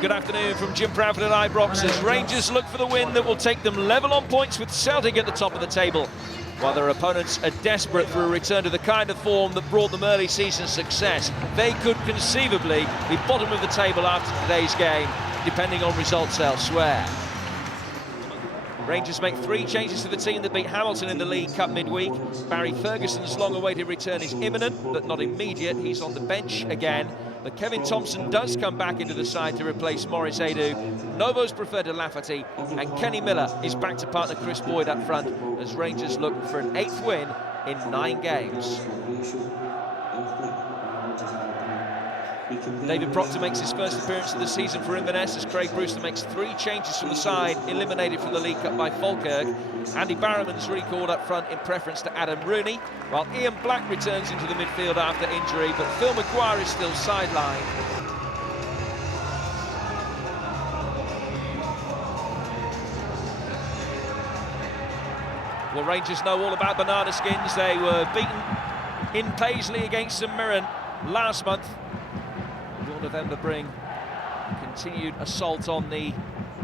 Good afternoon from Jim Bradford at Ibrox as Rangers look for the win that will take them level on points with Celtic at the top of the table, while their opponents are desperate for a return to the kind of form that brought them early season success. They could conceivably be bottom of the table after today's game, depending on results elsewhere. Rangers make 3 changes to the team that beat Hamilton in the League Cup midweek. Barry Ferguson's long-awaited return is imminent, but not immediate. He's on the bench again. But Kevin Thompson does come back into the side to replace Maurice Edu. Novo's preferred to Lafferty, and Kenny Miller is back to partner Chris Boyd up front as Rangers look for an 8th win in 9 games. David Proctor makes his first appearance of the season for Inverness as Craig Brewster makes 3 changes from the side, eliminated from the League Cup by Falkirk. Andy Barrowman's recalled up front in preference to Adam Rooney, while Ian Black returns into the midfield after injury, but Phil Maguire is still sidelined. Well, Rangers know all about banana skins. They were beaten in Paisley against St Mirren last month. Will November bring continued assault on the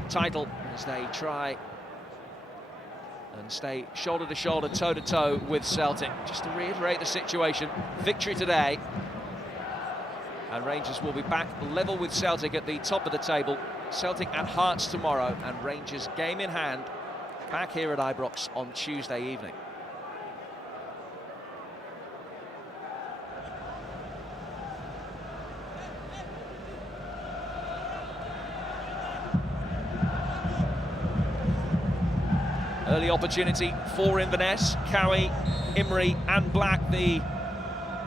title as they try and stay shoulder to shoulder, toe to toe with Celtic. Just to reiterate the situation, victory today, and Rangers will be back level with Celtic at the top of the table. Celtic at Hearts tomorrow, and Rangers game in hand back here at Ibrox on Tuesday evening. Early opportunity for Inverness. Cowie, Imrie and Black, the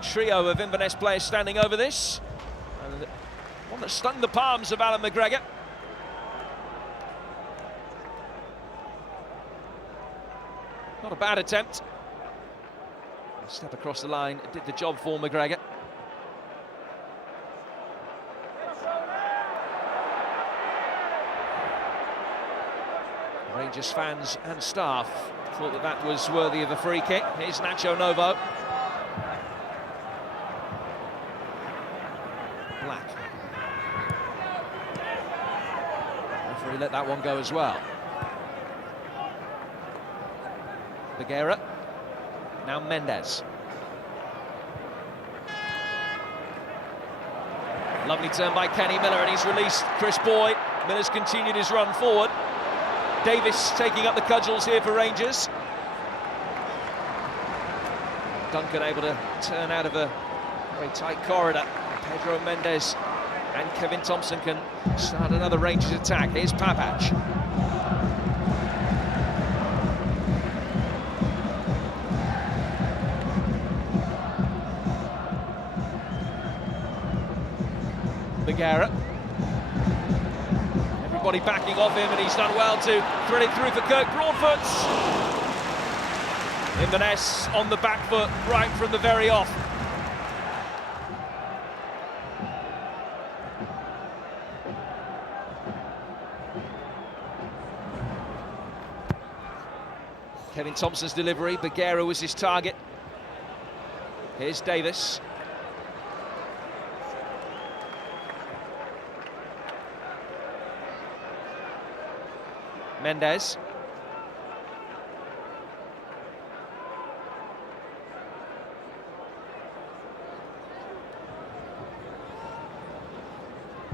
trio of Inverness players standing over this. And one that stung the palms of Alan McGregor. Not a bad attempt. A step across the line, did the job for McGregor. Rangers fans and staff thought that that was worthy of a free kick. Here's Nacho Novo. Black. Referee let that one go as well. Bagheera. Now Mendes. Lovely turn by Kenny Miller, and he's released Chris Boyd. Miller's continued his run forward. Davis taking up the cudgels here for Rangers. Duncan able to turn out of a very tight corridor. Pedro Mendes and Kevin Thompson can start another Rangers attack. Here's Papach. Bagheera. Everybody backing off him, and he's done well to thread it through for Kirk Broadfoot. Inverness on the back foot right from the very off. Kevin Thompson's delivery, Bagheera was his target. Here's Davis. Mendes.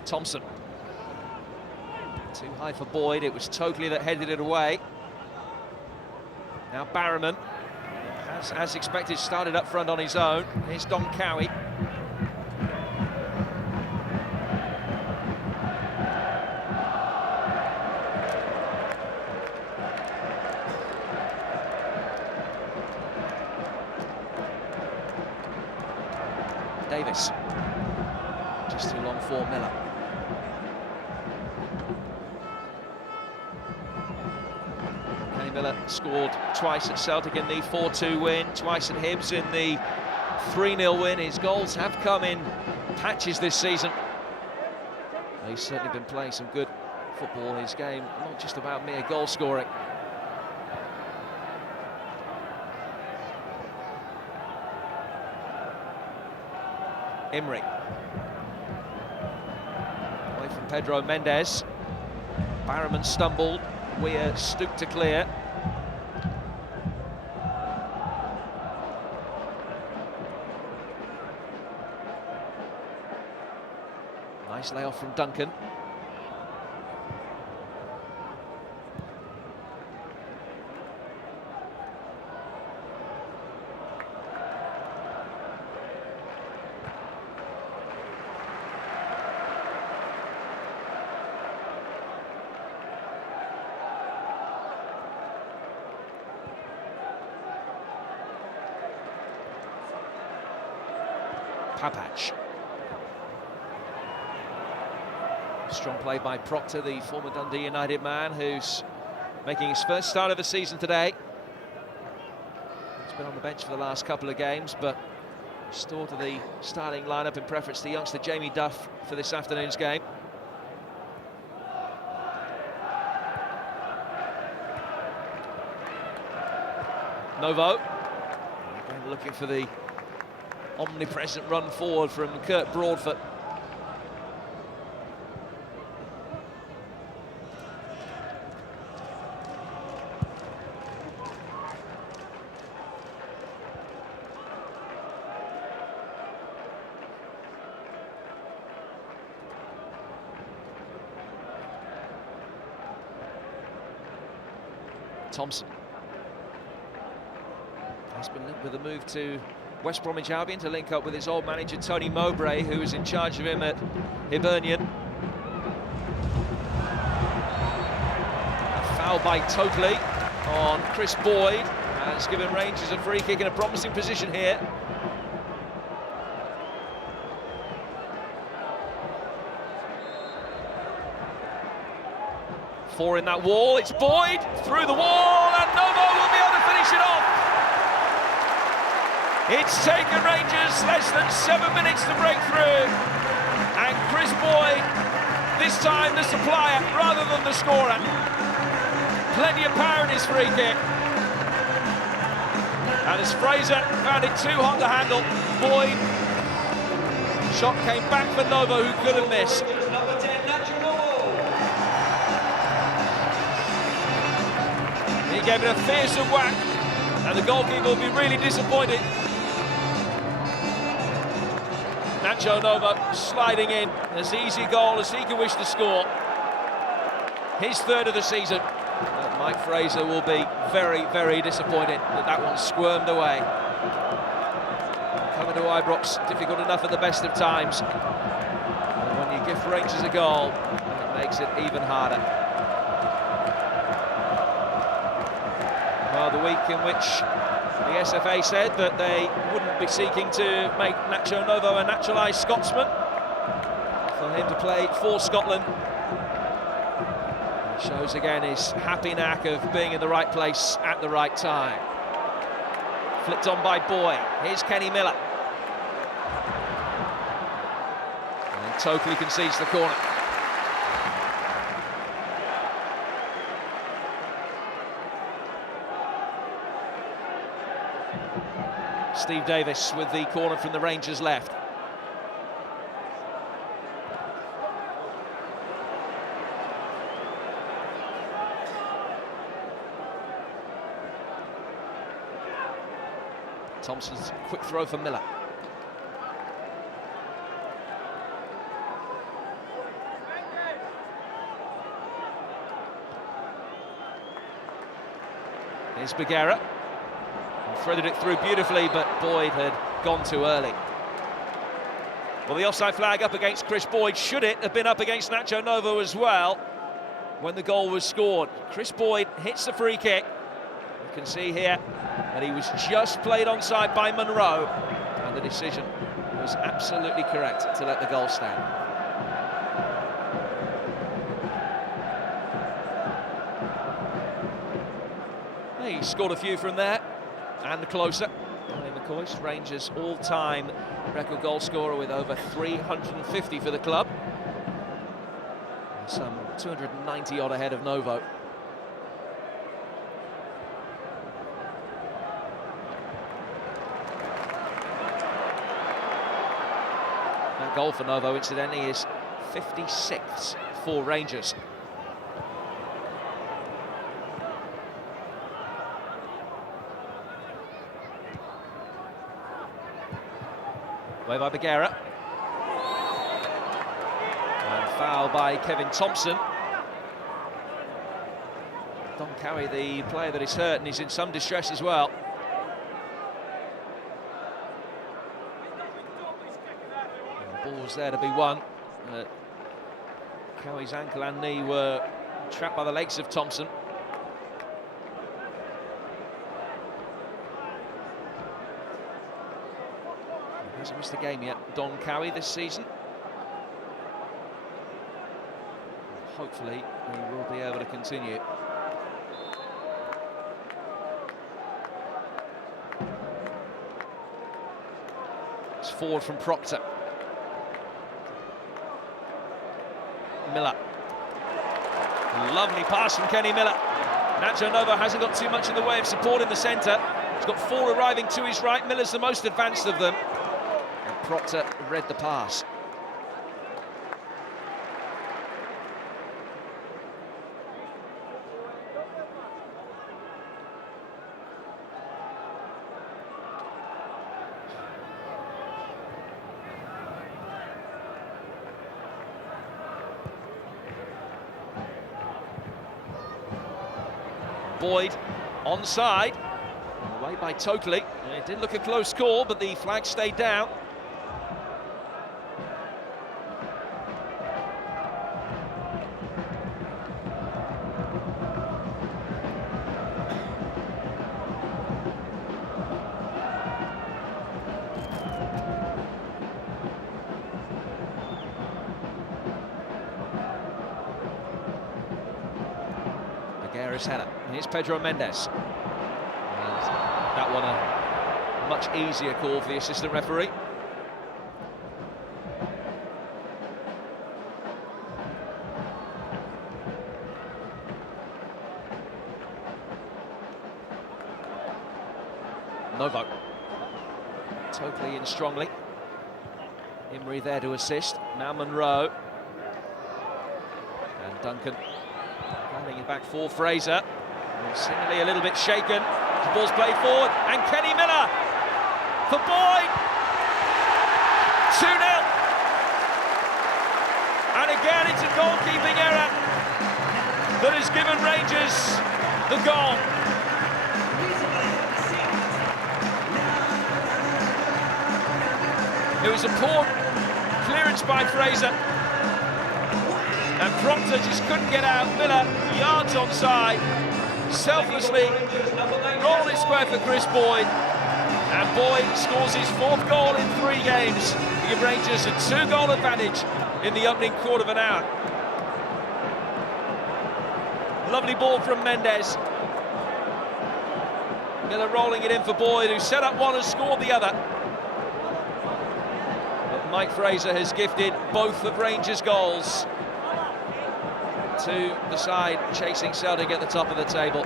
Thompson. Too high for Boyd. It was Totally that headed it away. Now Barrowman, as expected, started up front on his own. Here's Don Cowie. Davis, just too long for Miller. Kenny Miller scored twice at Celtic in the 4-2 win, twice at Hibs in the 3-0 win. His goals have come in patches this season. He's certainly been playing some good football in his game, not just about mere goal scoring. Imrie. Away from Pedro Mendes. Barrowman stumbled, Weir stooped to clear. Nice layoff from Duncan. Papach. Strong play by Proctor, the former Dundee United man, who's making his first start of the season today. He's been on the bench for the last couple of games, but restored to the starting lineup in preference to youngster Jamie Duff for this afternoon's game. Novo. Again, looking for the omnipresent run forward from Kurt Broadfoot. Thompson has been linked with a move to West Bromwich Albion to link up with his old manager Tony Mowbray, who was in charge of him at Hibernian. A foul by Tokley on Chris Boyd has given Rangers a free kick in a promising position here. Four in that wall, it's Boyd through the wall, and Novo will be able to finish it off. It's taken Rangers less than 7 minutes to break through, and Chris Boyd, this time the supplier rather than the scorer. Plenty of power in his free kick. And as Fraser found it too hot to handle, Boyd, shot came back for Novo, who couldn't miss. He gave it a fearsome whack, and the goalkeeper will be really disappointed. Nacho Novo sliding in, as easy a goal as he can wish to score. His third of the season. But Mike Fraser will be very, very disappointed that that one squirmed away. Coming to Ibrox, difficult enough at the best of times. But when you give Rangers a goal, it makes it even harder. Well, the week in which the SFA said that they wouldn't be seeking to make Nacho Novo a naturalised Scotsman, for him to play for Scotland. He shows again his happy knack of being in the right place at the right time. Flipped on by Boy. Here's Kenny Miller. And Tokley concedes the corner. Steve Davis with the corner from the Rangers left. Thompson's quick throw for Miller. Here's Bagheera. Threaded it through beautifully, but Boyd had gone too early. Well, the offside flag up against Chris Boyd. Should it have been up against Nacho Novo as well when the goal was scored? Chris Boyd hits the free kick. You can see here that he was just played onside by Monroe, and the decision was absolutely correct to let the goal stand. He scored a few from there. And closer. Ollie McCoist, Rangers' all-time record goal scorer with over 350 for the club. Some 290 odd ahead of Novo. That goal for Novo, incidentally, is 56th for Rangers. Away by Bagheera. And foul by Kevin Thompson. Don Cowie, the player that is hurt, and he's in some distress as well. And the ball was there to be won. Cowie's ankle and knee were trapped by the legs of Thompson. He hasn't missed a game yet, Don Cowie, this season. Hopefully, he will be able to continue. It's forward from Proctor. Miller. Lovely pass from Kenny Miller. Nacho Novo hasn't got too much in the way of support in the centre. He's got 4 arriving to his right. Miller's the most advanced of them. And Proctor read the pass. Boyd onside, away by Tokley. It did look a close call, but the flag stayed down. Bagheera's header. Here's Pedro Mendes. And that one a much easier call for the assistant referee. Novo. Totally in strongly. Imrie there to assist. Now Monroe. And Duncan. Handing it back for Fraser. And seemingly a little bit shaken. The ball's played forward, and Kenny Miller for Boyd. 2-0. And again, it's a goalkeeping error that has given Rangers the goal. It was a poor clearance by Fraser. And Proctor just couldn't get out. Miller, yards onside, selflessly rolled it square for Chris Boyd. And Boyd scores his 4th goal in 3 games to give Rangers a 2-goal advantage in the opening quarter of an hour. Lovely ball from Mendes. Miller rolling it in for Boyd, who set up one and scored the other. But Mike Fraser has gifted both of Rangers' goals to the side chasing Celtic at the top of the table.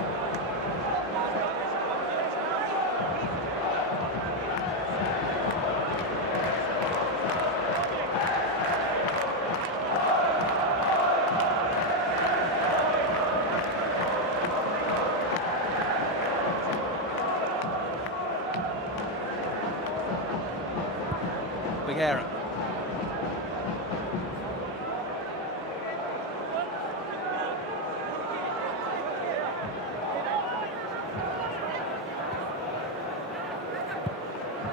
Bagheera.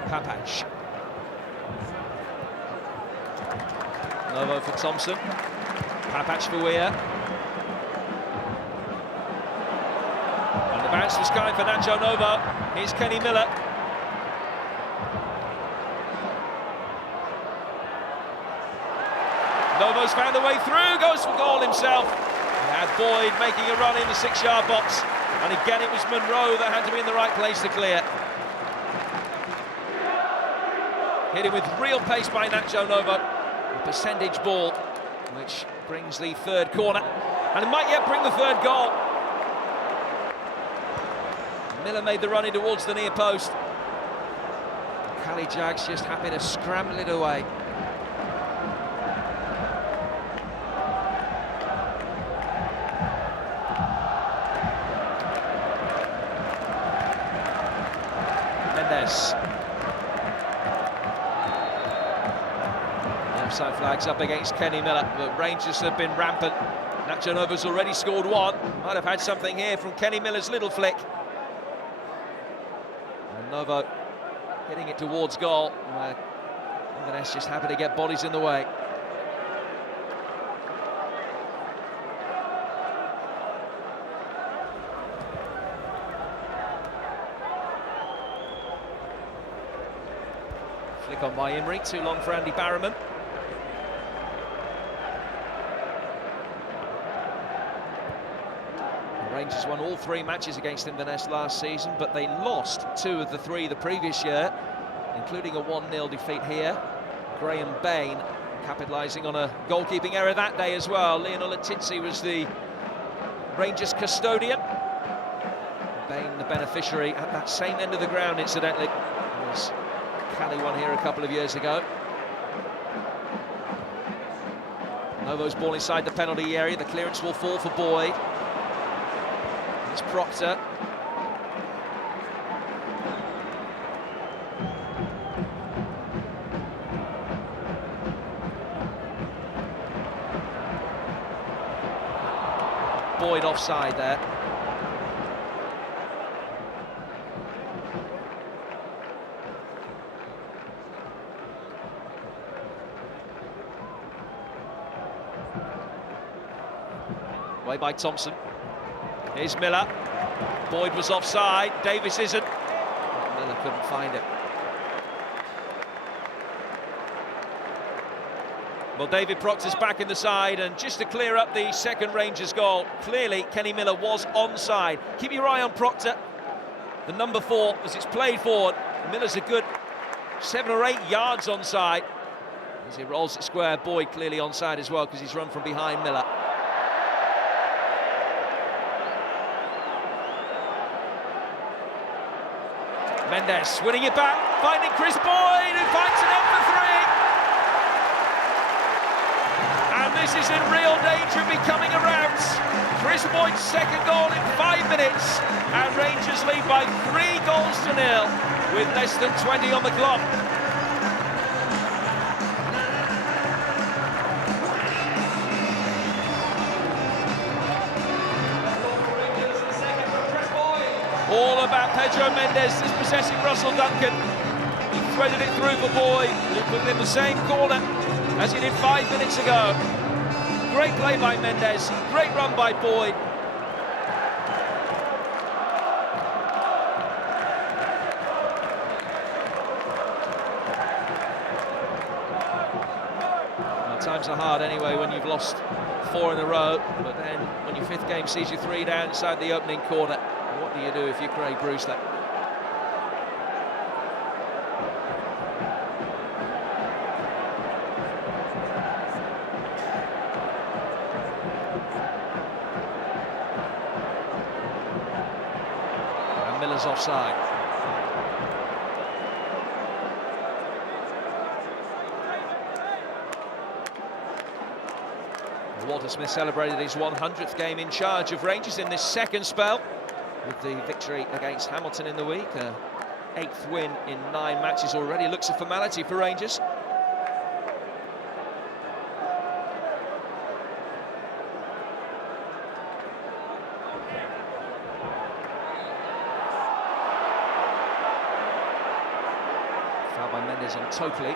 Papach. Novo for Thompson. Papach for Weir. And the bounce was kind for Nacho Novo. Here's Kenny Miller. Novo's found a way through, goes for goal himself. He had Boyd making a run in the 6-yard box. And again, it was Monroe that had to be in the right place to clear. Hit him with real pace by Nacho Novo. A percentage ball, which brings the 3rd corner. And it might yet bring the 3rd goal. Miller made the run in towards the near post. Cali Jags just happy to scramble it away. Mendes. The offside flag's up against Kenny Miller, but Rangers have been rampant. Nacho Novo's already scored one. Might have had something here from Kenny Miller's little flick. And Novo hitting it towards goal, where Inverness just happy to get bodies in the way. Flick on by Imrie, too long for Andy Barrowman. The Rangers won all 3 matches against Inverness last season, but they lost 2 of the 3 the previous year, including a 1-0 defeat here. Graham Bain capitalising on a goalkeeping error that day as well. Lionel Atitsi was the Rangers custodian. Bain the beneficiary at that same end of the ground, incidentally. Was Cali won here a couple of years ago. Novo's ball inside the penalty area. The clearance will fall for Boyd. It's Proctor. Boyd offside there. Way by Thompson. Here's Miller. Boyd was offside. Davis isn't. But Miller couldn't find it. Well, David Proctor's back in the side, and just to clear up the second Rangers goal, clearly Kenny Miller was onside. Keep your eye on Proctor, the number 4, as it's played forward. Miller's a good 7 or 8 yards onside. As he rolls it square, Boyd clearly onside as well, because he's run from behind Miller. Mendes winning it back, finding Chris Boyd, who finds an end for 3. And this is in real danger of becoming a rout. Chris Boyd's second goal in 5 minutes, and Rangers lead by 3 goals to 0 with less than 20 on the clock. All about Pedro Mendes dispossessing Russell Duncan. He threaded it through for Boyd, who put it in the same corner as he did 5 minutes ago. Great play by Mendes, great run by Boyd. Well, times are hard anyway when you've lost 4 in a row, but then when your 5th game sees you 3 down inside the opening quarter, what do you do if you're Craig Brewster? And Miller's offside. Walter Smith celebrated his 100th game in charge of Rangers in this second spell, with the victory against Hamilton in the week. 8th win in 9 matches already. Looks a formality for Rangers. Foul by Mendes on Tokley.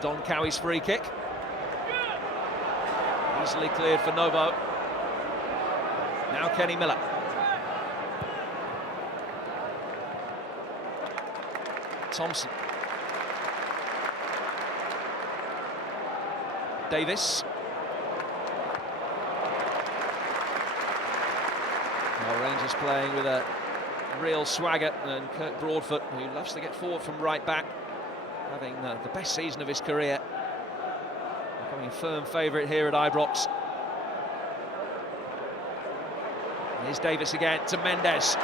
Don Cowie's free kick. Easily cleared for Novo. Now Kenny Miller. Thompson. Davis. Now Rangers playing with a real swagger, and Kirk Broadfoot, who loves to get forward from right back, having the best season of his career, becoming a firm favourite here at Ibrox. Here's Davis again to Mendes.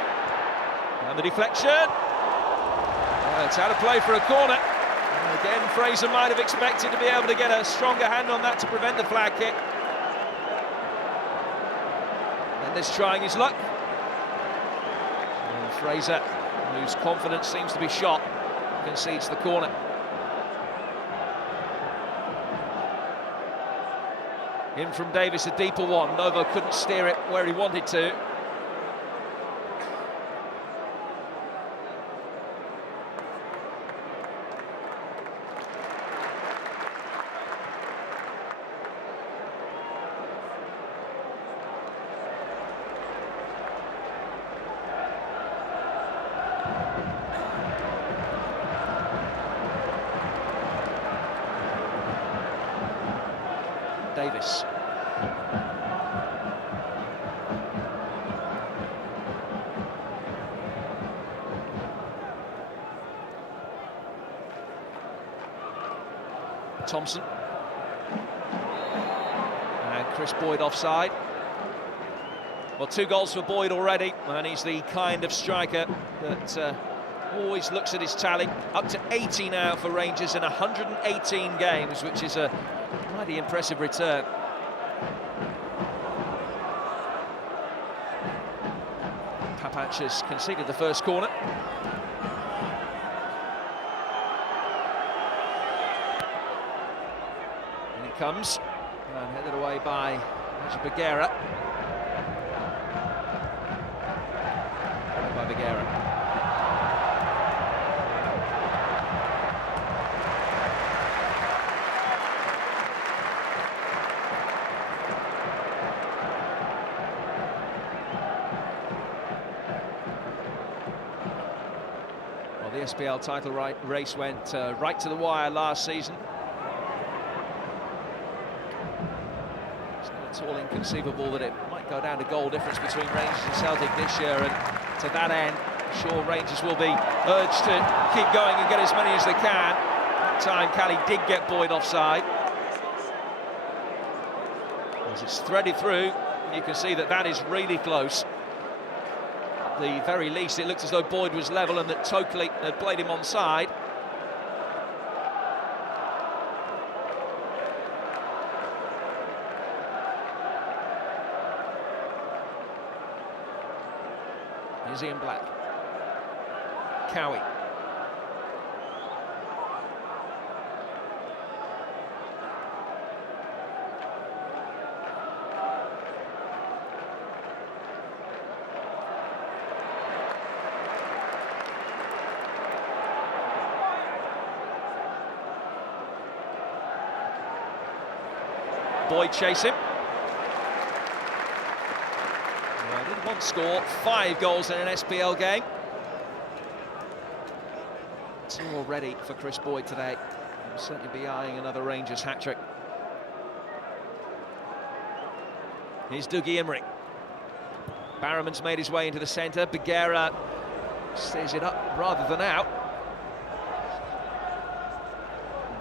And the deflection. It's out of play for a corner. And again, Fraser might have expected to be able to get a stronger hand on that to prevent the flag kick. Mendes trying his luck. And Fraser, whose confidence seems to be shot, concedes the corner. In from Davis, a deeper one. Novo couldn't steer it where he wanted to. Davis. Thompson. And Chris Boyd offside. Well, 2 goals for Boyd already, and he's the kind of striker that always looks at his tally. Up to 80 now for Rangers in 118 games, which is a mighty impressive return. Papac has conceded the first corner. And it comes, and headed away by Bagheera. By Bagheera. The SPL title race went right to the wire last season. It's not at all inconceivable that it might go down to goal difference between Rangers and Celtic this year, and to that end, I'm sure Rangers will be urged to keep going and get as many as they can. That time, Cali did get Boyd offside. As it's threaded through, you can see that that is really close. At the very least, it looked as though Boyd was level and that Tokley had played him onside. Here's Ian Black. Cowie. Boyd chase him. Did one score, 5 goals in an SPL game. 2 already for Chris Boyd today. He'll certainly be eyeing another Rangers hat-trick. Here's Dougie Imrie. Barrowman's made his way into the centre. Bagheera steers it up rather than out.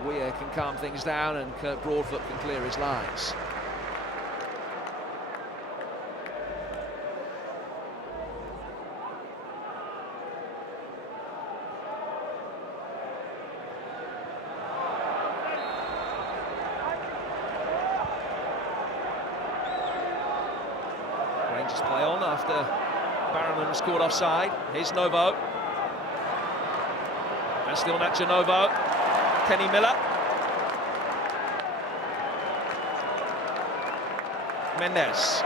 Weir can calm things down and Kurt Broadfoot can clear his lines. Rangers play on after Barrowman was caught offside. Here's Novo. And still Nacho Novo. Kenny Miller. Mendes.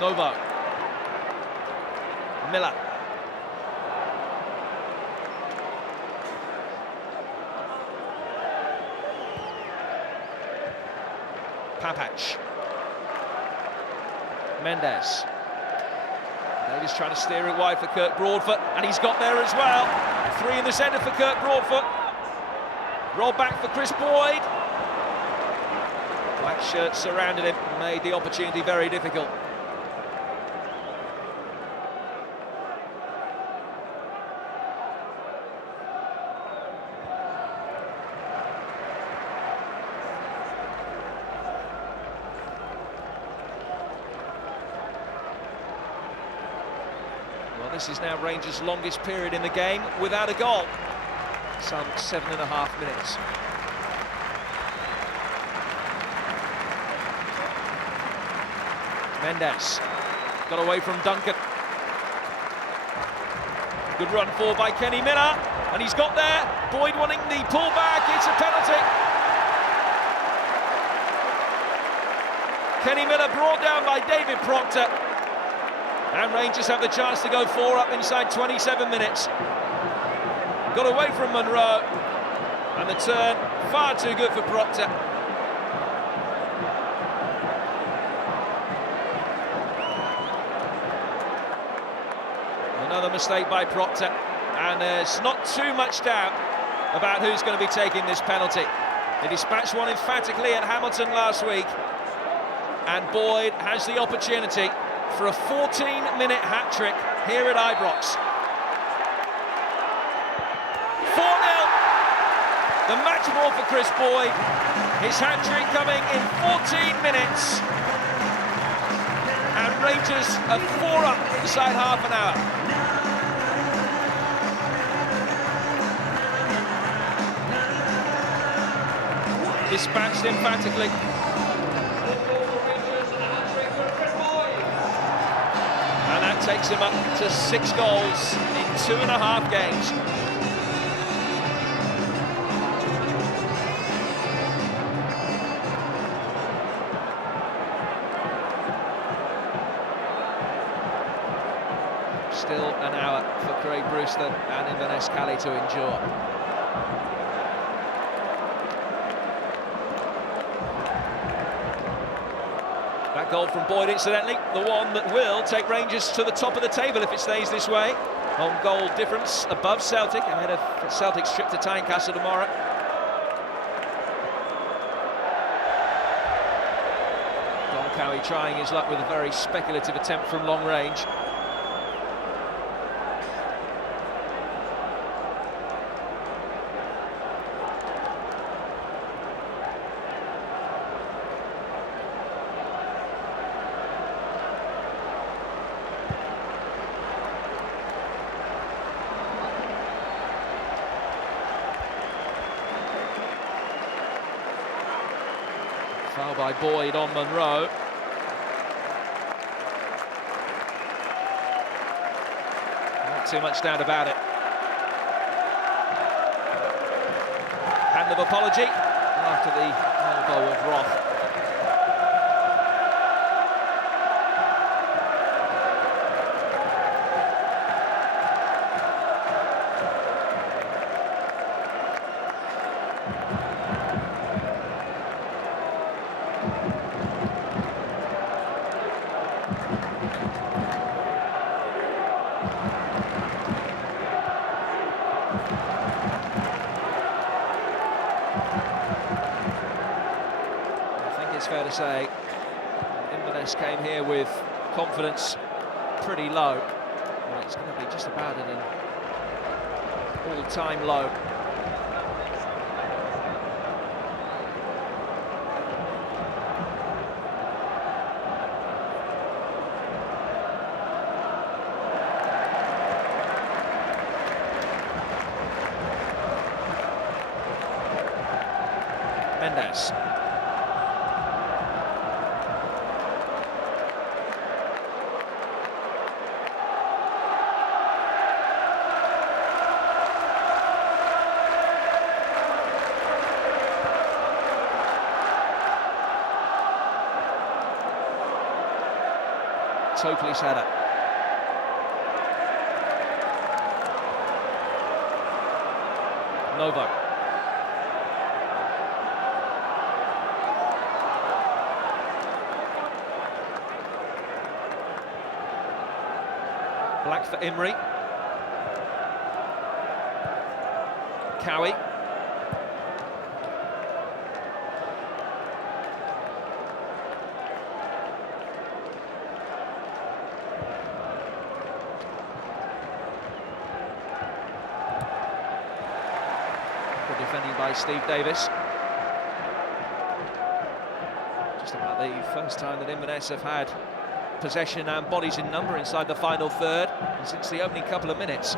Novo. Miller. Papac. Mendes. Davis trying to steer it wide for Kurt Broadfoot, and he's got there as well. 3 in the centre for Kurt Broadfoot. Roll back for Chris Boyd. Black shirt surrounded him, made the opportunity very difficult. This is now Rangers' longest period in the game without a goal. Some 7.5 minutes. Mendes got away from Duncan. Good run forward by Kenny Miller, and he's got there. Boyd wanting the pullback, it's a penalty. Kenny Miller brought down by David Proctor. And Rangers have the chance to go 4 up inside 27 minutes. Got away from Monroe, and the turn far too good for Proctor. Another mistake by Proctor, and there's not too much doubt about who's going to be taking this penalty. They dispatched one emphatically at Hamilton last week, and Boyd has the opportunity for a 14-minute hat-trick here at Ibrox. 4-0, the match ball for Chris Boyd. His hat-trick coming in 14 minutes. And Rangers are 4 up inside half an hour. Dispatched emphatically. And that takes him up to 6 goals in 2.5 games. Still an hour for Craig Brewster and Inverness Cali to endure. That goal from Boyd, incidentally, the one that will take Rangers to the top of the table if it stays this way. On goal difference above Celtic, ahead of Celtic's trip to Tynecastle tomorrow. Don Cowie trying his luck with a very speculative attempt from long range. Foul by Boyd on Monroe. Not too much doubt about it. Hand of apology after the elbow of Roth. It's fair to say Inverness came here with confidence pretty low. Well, it's going to be just about at an all-time low. Mendes. Totally set up. Novo. Black for Imrie. Cowie. Good defending by Steve Davis. Just about the first time that Inverness have had possession and bodies in number inside the final third since the opening couple of minutes.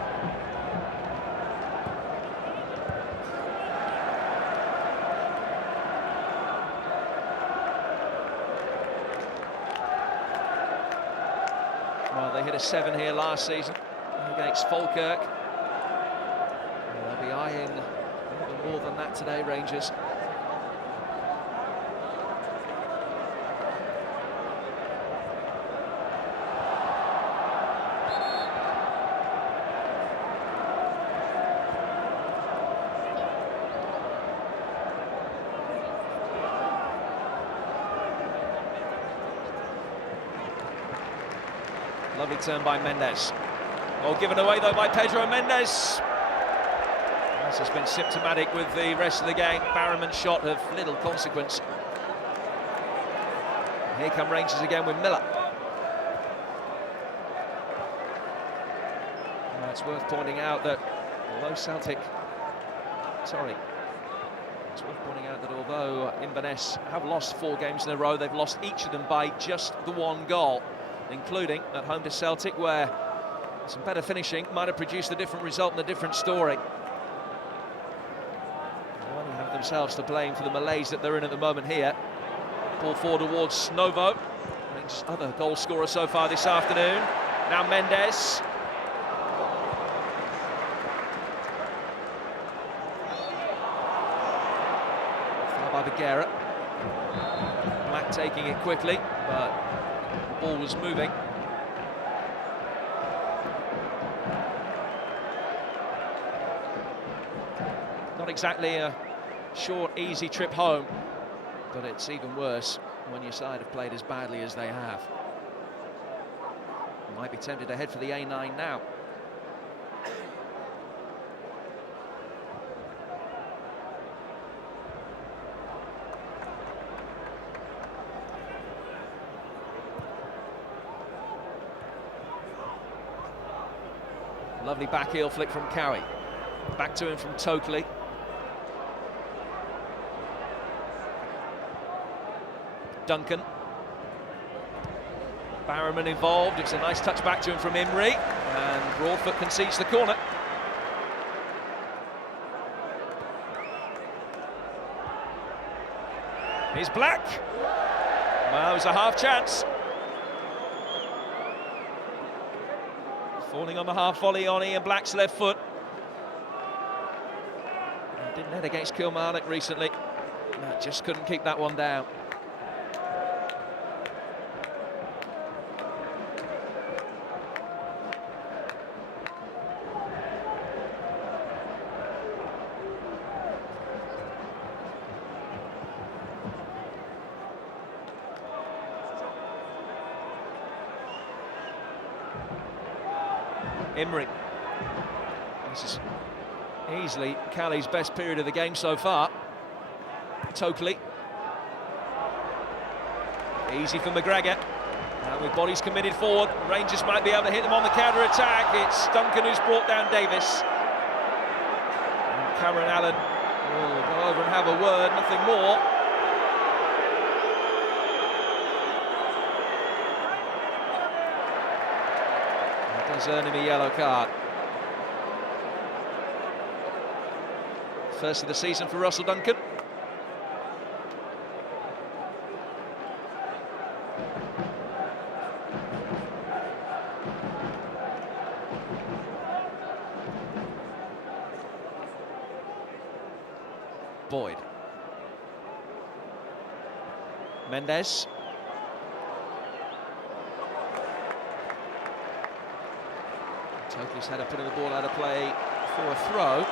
Well, they hit a 7 here last season against Falkirk. They'll be eyeing more than that today, Rangers. Lovely turn by Mendes. Oh, given away though by Pedro Mendes. This has been symptomatic with the rest of the game. Barrowman's shot of little consequence. Here come Rangers again with Miller. Now, it's worth pointing out that although Inverness have lost 4 games in a row, they've lost each of them by just the 1 goal, including at home to Celtic, where some better finishing might have produced a different result and a different story. They only have themselves to blame for the malaise that they're in at the moment here. Ball forward towards Novo, Rangers' other goal scorer so far this afternoon. Now Mendes. Far by Bagheera. Black taking it quickly, but the ball was moving. Not exactly a short, easy trip home, but it's even worse when your side have played as badly as they have. Might be tempted to head for the A9 now. Lovely back heel flick from Cowie. Back to him from Tokley. Duncan. Barrowman involved. It's a nice touch back to him from Imrie, and Broadfoot concedes the corner. Here's Black. Well, it was a half chance. Falling on the half volley on Ian Black's left foot. Didn't head against Kilmarnock recently. No, just couldn't keep that one down. Imrie. This is easily Callie's best period of the game so far. Tokley. Easy for McGregor. And with bodies committed forward, Rangers might be able to hit them on the counter-attack. It's Duncan who's brought down Davis. And Cameron Allen will go over and have a word, nothing more. Does earn him a yellow card. First of the season for Russell Duncan. Boyd. Mendes. Tokley's had a put of the ball out of play for a throw.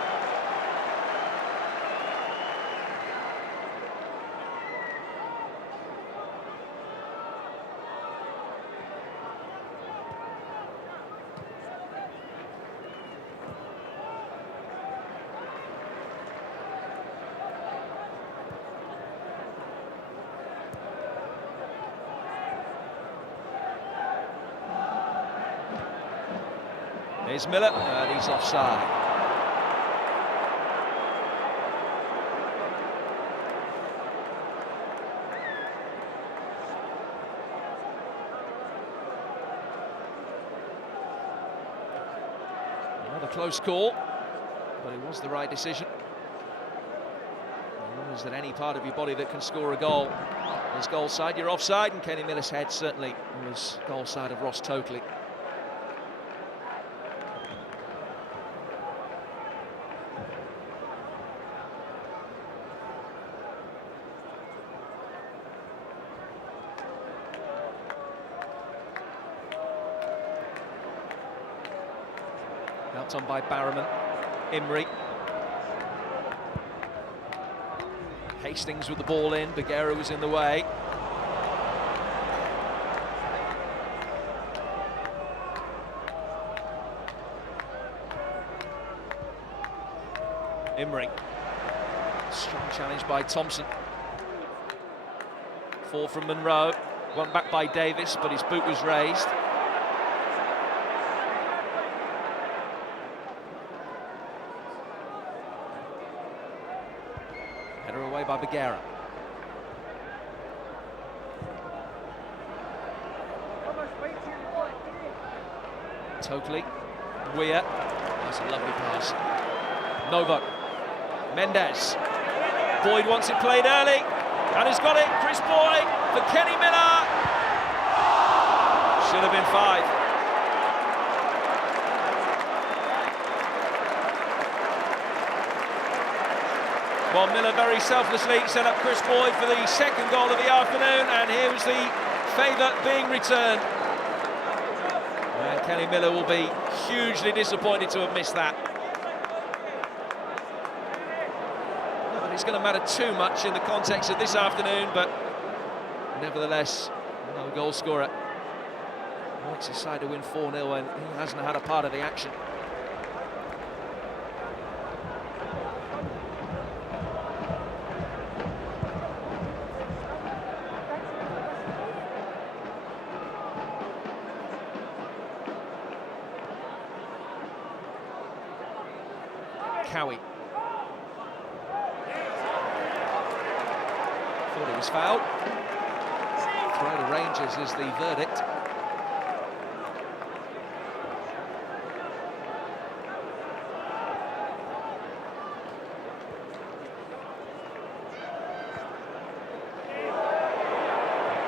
Here's Miller, and he's offside. Close call, but it was the right decision. Is that any part of your body that can score a goal is goal side, you're offside, and Kenny Miller's head certainly was goal side of Ross Tokley. Helped on by Barrowman, Imrie. Hastings with the ball in, Bagheera was in the way. Imrie. Strong challenge by Thompson. 4 from Monroe. One back by Davis, but his boot was raised. Header away by Bagheera. Tokley. Weir. That's a lovely pass. Novo. Mendes. Boyd wants it played early. And he's got it. Chris Boyd for Kenny Miller. Should have been 5. Well, Miller very selflessly set up Chris Boyd for the second goal of the afternoon, and here was the favour being returned. And Kenny Miller will be hugely disappointed to have missed that. Not that it's going to matter too much in the context of this afternoon, but nevertheless, no goal scorer wants his side to win 4-0 and he hasn't had a part of the action. Cowie. Thought he was fouled. Throw to Rangers is the verdict.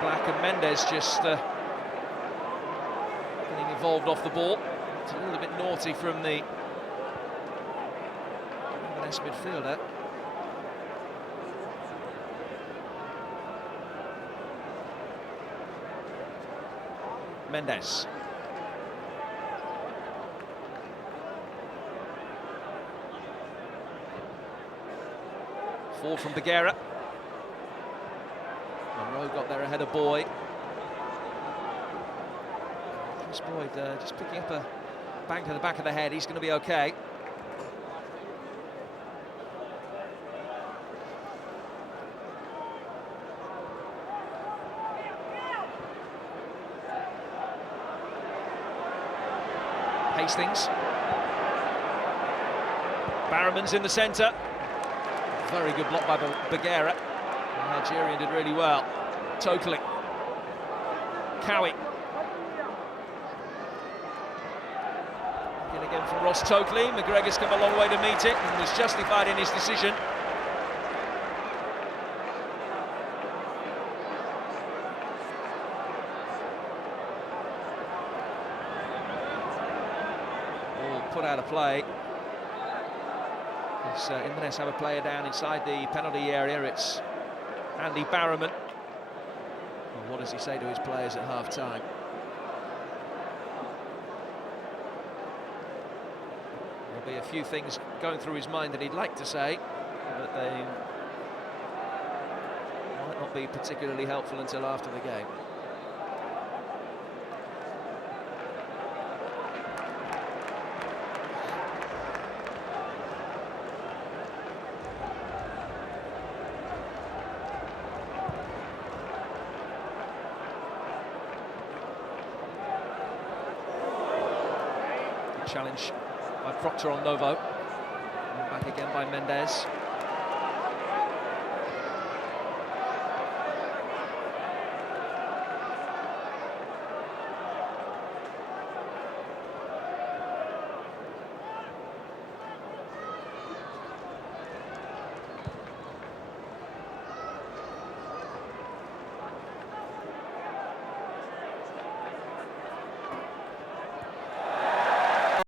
Black and Mendes just getting involved off the ball. It's a little bit naughty from the midfielder. Mendes. Fall from Bagheera. Monroe got there ahead of Boyd. Chris Boyd just picking up a bang to the back of the head. He's going to be okay. Hastings. Barrowman's in the centre. Very good block by Bagheera. The Algerian did really well. Tokley. Cowie. In again from Ross Tokley. McGregor's come a long way to meet it and was justified in his decision. Put out of play. Inverness have a player down inside the penalty area. It's Andy Barrowman. Well, what does he say to his players at half-time? There'll be a few things going through his mind that he'd like to say, but they might not be particularly helpful until after the game. Challenge by Proctor on Novo. And back again by Mendes.